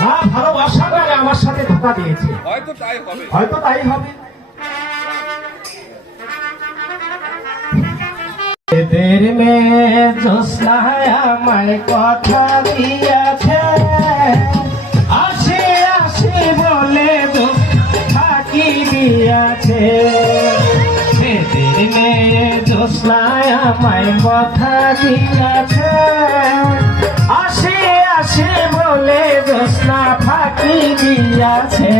না, ভালোবাসা করে আমার সাথে ধোঁকা দিয়েছে। হয়তো তাই হবে, হয়তো তাই হবে। এদের মেয়ে জোসনায় আমায় কথা দিয়েছে, আসি আসি বলে ফাঁকি দিয়েছে। এদের মেয়ে জোসনায় আমায় কথা দিয়েছে, আসি আসি বলে জোসনা ফাঁকি দিয়েছে।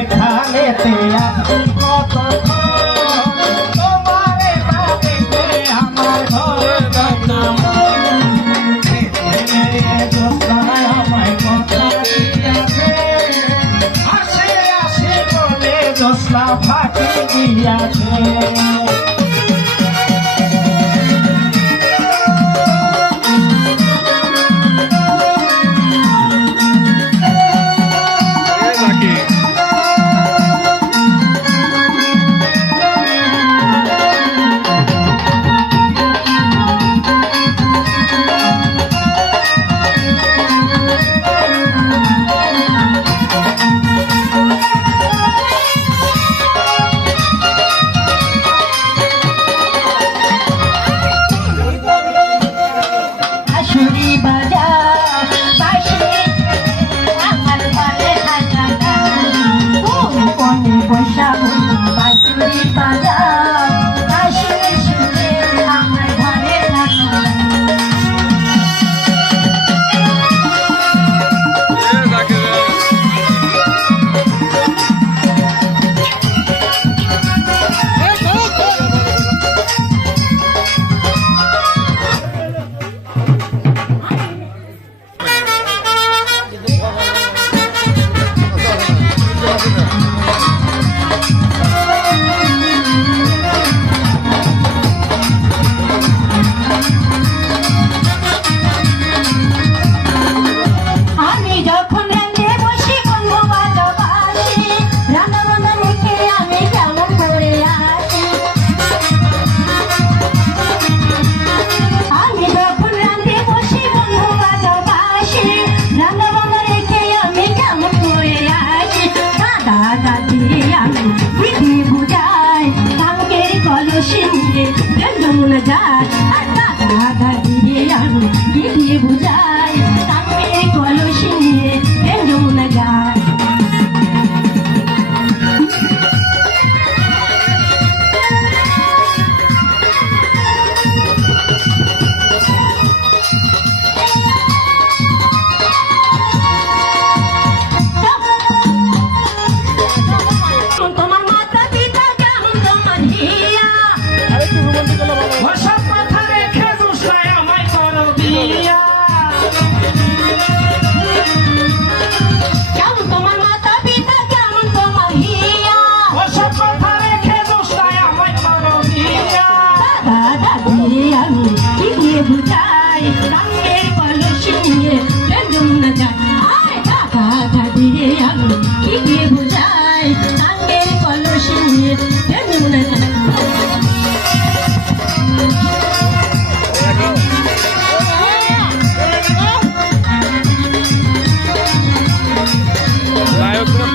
এখানেতে আছি কতক্ষণ, তোমারে না দেখলে আমার ঘরে যাইতাম। জোসনায় আমায় কথা দিয়াছে, আসে আসে বলে জোসনা ফাঁকি দিয়াছে। যমুনা যায় আর দাদা দিয়ে আমি দিয়ে বুঝাই, তাকে কলসি নিয়ে যমুনা যায়।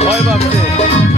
ভয় পাচ্ছে।